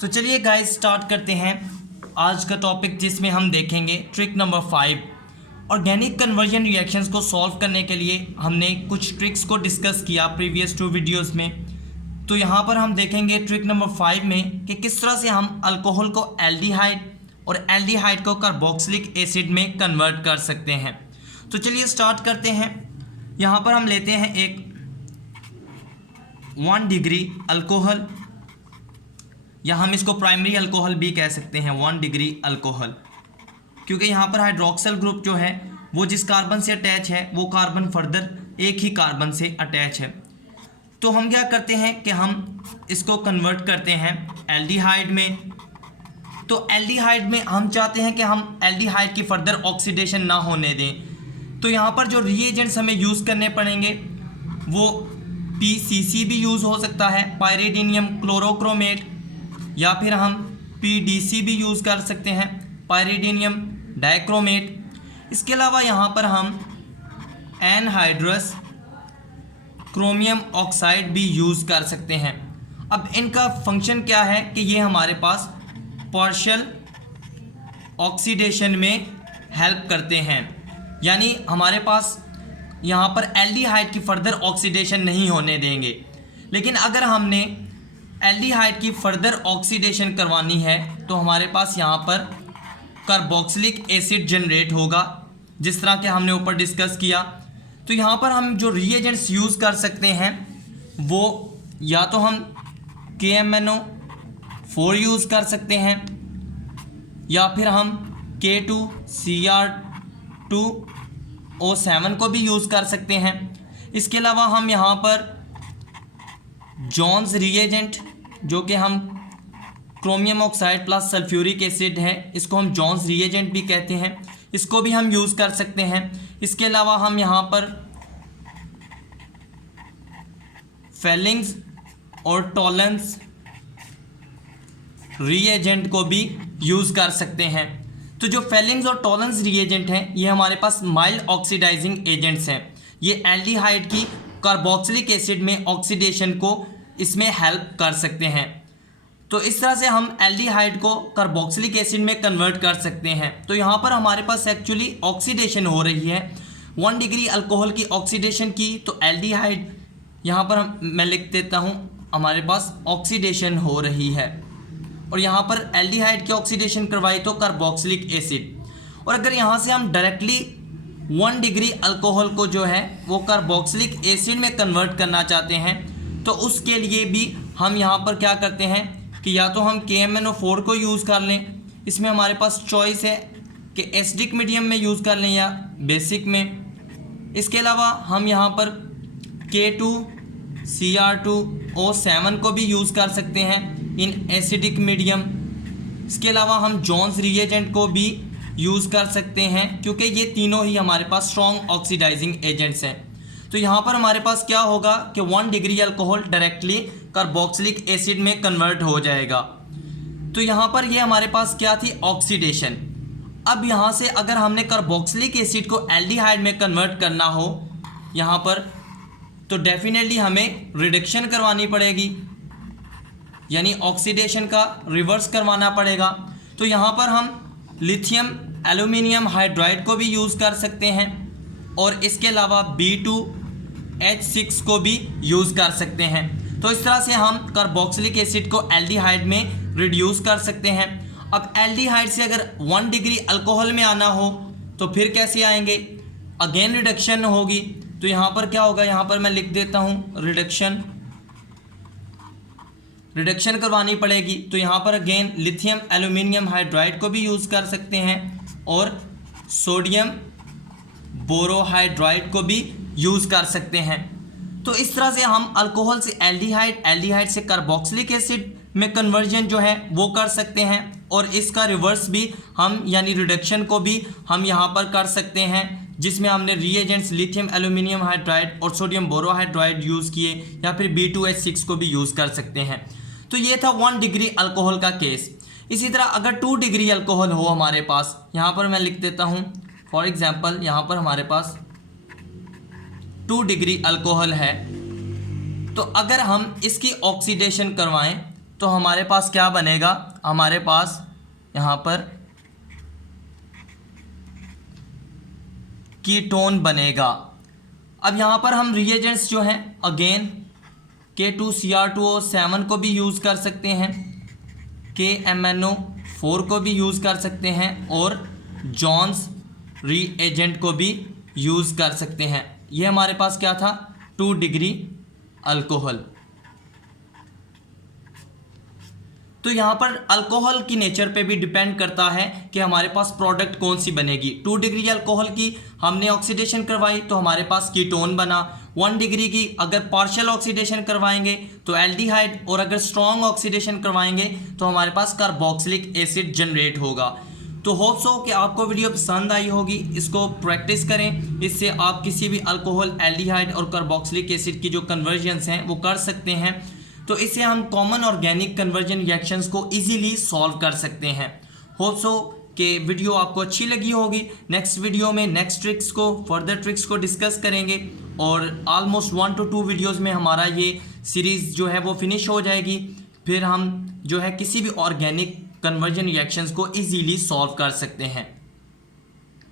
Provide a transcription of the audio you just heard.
तो चलिए guys start करते हैं आज का टॉपिक, जिसमें हम देखेंगे trick number 5। Organic conversion reactions को सॉल्व करने के लिए हमने कुछ ट्रिक्स को डिस्कस किया प्रीवियस 2 वीडियोस में। तो यहाँ पर हम देखेंगे ट्रिक नंबर 5 में कि किस तरह से हम अल्कोहल को एल्डिहाइड और एल्डिहाइड को कार्बोक्सिलिक एसिड में कन्वर्ट कर सकते हैं। तो चलिए स्टार्ट करते हैं। यहाँ पर हम लेते हैं एक 1 डिग्री अल्कोहल, या हम इसको प्राइमरी अल्कोहल भी कह सकते हैं, 1 डिग्री अल्कोहल, क्योंकि यहाँ पर हाइड्रोक्सिल ग्रुप जो है वो जिस कार्बन से अटैच है वो कार्बन फर्दर एक ही कार्बन से अटैच है। तो हम क्या करते हैं कि हम इसको कन्वर्ट करते हैं एल्डिहाइड में। तो एल्डिहाइड में हम चाहते हैं कि हम एल्डिहाइड की फर्दर ऑक्सीडेशन ना होने दें। तो यहाँ पर जो रिएजेंट्स हमें यूज़ करने पड़ेंगे वो PCC भी यूज़ हो सकता है, पायरिडीनियम क्लोरोक्रोमेट, या फिर हम PDC भी यूज़ कर सकते हैं, पायरिडीनियम डाइक्रोमेट। इसके अलावा यहाँ पर हम एनहाइड्रस क्रोमियम ऑक्साइड भी यूज़ कर सकते हैं। अब इनका फंक्शन क्या है कि ये हमारे पास पार्शियल ऑक्सीडेशन में हेल्प करते हैं, यानी हमारे पास यहाँ पर एल्डिहाइड की फर्दर ऑक्सीडेशन नहीं होने देंगे। लेकिन अगर हमने एल्डिहाइड की फर्दर ऑक्सीडेशन करवानी है तो हमारे पास यहाँ पर कार्बोक्सिलिक एसिड जनरेट होगा, जिस तरह के हमने ऊपर डिस्कस किया। तो यहाँ पर हम जो रिएजेंट्स यूज़ कर सकते हैं वो या तो हम KMnO4 यूज़ कर सकते हैं, या फिर हम K2Cr2O7 को भी यूज़ कर सकते हैं। इसके अलावा हम यहाँ पर जॉन्स रिएजेंट, जो कि हम chromium oxide plus sulphuric acid है, इसको हम जॉन्स रिएजेंट भी कहते हैं, इसको भी हम यूज़ कर सकते हैं। इसके अलावा हम यहाँ पर फेलिंग्स और टॉलेंस रिएजेंट को भी यूज़ कर सकते हैं। तो जो फेलिंग्स और टॉलेंस रिएजेंट हैं ये हमारे पास माइल्ड ऑक्सीडाइजिंग एजेंट्स हैं। ये एल्डिहाइड की कार्बोक्सिलिक एसिड में ऑक्सीडेशन को इसमें हेल्प कर सकते हैं। तो इस तरह से हम एल्डिहाइड को कार्बोक्सिलिक एसिड में कन्वर्ट कर सकते हैं। तो यहाँ पर हमारे पास एक्चुअली ऑक्सीडेशन हो रही है 1 डिग्री अल्कोहल की ऑक्सीडेशन की, तो एल्डिहाइड यहाँ पर मैं लिख देता हूँ, हमारे पास ऑक्सीडेशन हो रही है। और यहाँ पर एल्डिहाइड की ऑक्सीडेशन करवाई तो कार्बोक्सिलिक एसिड। और अगर यहाँ से हम डायरेक्टली 1 डिग्री अल्कोहल को जो है वो कार्बोक्सिलिक एसिड में कन्वर्ट करना चाहते हैं, तो उसके लिए भी हम यहाँ पर क्या करते हैं कि या तो हम KMnO4 को यूज़ कर लें, इसमें हमारे पास चॉइस है कि एसिडिक मीडियम में यूज़ कर लें या बेसिक में। इसके अलावा हम यहाँ पर K2Cr2O7 को भी यूज़ कर सकते हैं इन एसिडिक मीडियम। इसके अलावा हम जॉन्स रिएजेंट को भी यूज़ कर सकते हैं, क्योंकि ये तीनों ही हमारे पास स्ट्रॉन्ग ऑक्सीडाइजिंग एजेंट्स हैं। तो यहाँ पर हमारे पास क्या होगा कि 1 degree alcohol directly carboxylic acid में कन्वर्ट हो जाएगा। तो यहाँ पर ये हमारे पास क्या थी, ऑक्सीडेशन। अब यहाँ से अगर हमने कार्बोक्सिलिक एसिड को एल्डिहाइड में कन्वर्ट करना हो यहाँ पर, तो डेफिनेटली हमें रिडक्शन करवानी पड़ेगी, यानी ऑक्सीडेशन का रिवर्स करवाना पड़ेगा। तो यहाँ पर हम लिथियम एल्यूमिनियम हाइड्राइड को भी यूज़ कर सकते हैं, और इसके अलावा B2H6 को भी यूज़ कर सकते हैं। तो इस तरह से हम कार्बोक्सिलिक एसिड को एल्डिहाइड में रिड्यूस कर सकते हैं। अब एल्डिहाइड से अगर 1 डिग्री अल्कोहल में आना हो तो फिर कैसे आएंगे, अगेन रिडक्शन होगी। तो यहाँ पर क्या होगा, यहाँ पर मैं लिख देता हूँ रिडक्शन करवानी पड़ेगी। तो यहाँ पर अगेन लिथियम एल्यूमिनियम हाइड्राइड को भी यूज़ कर सकते हैं, और सोडियम बोरोहाइड्राइड को भी यूज़ कर सकते हैं। तो इस तरह से हम अल्कोहल से एल्डिहाइड, एल्डिहाइड से कार्बोक्सिलिक एसिड में कन्वर्जन जो है वो कर सकते हैं, और इसका रिवर्स भी हम यानी रिडक्शन को भी हम यहाँ पर कर सकते हैं, जिसमें हमने रिएजेंट्स लिथियम एल्यूमिनियम हाइड्राइड और सोडियम बोरोहाइड्राइड यूज़ किए, या फिर B2H6 को भी यूज़ कर सकते हैं। तो ये था 1 डिग्री अल्कोहल का केस। इसी तरह अगर 2 डिग्री अल्कोहल हो हमारे पास, यहाँ पर मैं लिख देता हूँ फॉर एग्जाम्पल, यहाँ पर हमारे पास 2 डिग्री अल्कोहल है, तो अगर हम इसकी ऑक्सीडेशन करवाएं तो हमारे पास क्या बनेगा, हमारे पास यहाँ पर कीटोन बनेगा। अब यहाँ पर हम रिएजेंट्स जो हैं अगेन K2Cr2O7 को भी यूज़ कर सकते हैं, KMnO4 को भी यूज़ कर सकते हैं और जॉन्स रिएजेंट को भी यूज़ कर सकते हैं। ये हमारे पास क्या था, 2 डिग्री अल्कोहल। तो यहाँ पर अल्कोहल की नेचर पे भी डिपेंड करता है कि हमारे पास प्रोडक्ट कौन सी बनेगी। 2 डिग्री अल्कोहल की हमने ऑक्सीडेशन करवाई तो हमारे पास कीटोन बना। 1 डिग्री की अगर पार्शियल ऑक्सीडेशन करवाएंगे तो एल्डिहाइड, और अगर स्ट्रॉन्ग ऑक्सीडेशन करवाएंगे तो हमारे पास कार्बोक्सिलिक एसिड जनरेट होगा। तो होप सो कि आपको वीडियो पसंद आई होगी, इसको प्रैक्टिस करें, इससे आप किसी भी अल्कोहल, एल्डिहाइड और कार्बोक्सिलिक एसिड की जो कन्वर्जन्स हैं वो कर सकते हैं। तो इससे हम कॉमन ऑर्गेनिक कन्वर्जन रिएक्शंस को इजीली सॉल्व कर सकते हैं। होप सो कि वीडियो आपको अच्छी लगी होगी। नेक्स्ट वीडियो में नेक्स्ट ट्रिक्स को, फर्दर ट्रिक्स को डिस्कस करेंगे और ऑलमोस्ट 1 to 2 वीडियोज़ में हमारा ये सीरीज़ जो है वो फिनिश हो जाएगी। फिर हम जो है किसी भी ऑर्गेनिक कन्वर्जन रिएक्शंस को इजीली सॉल्व कर सकते हैं।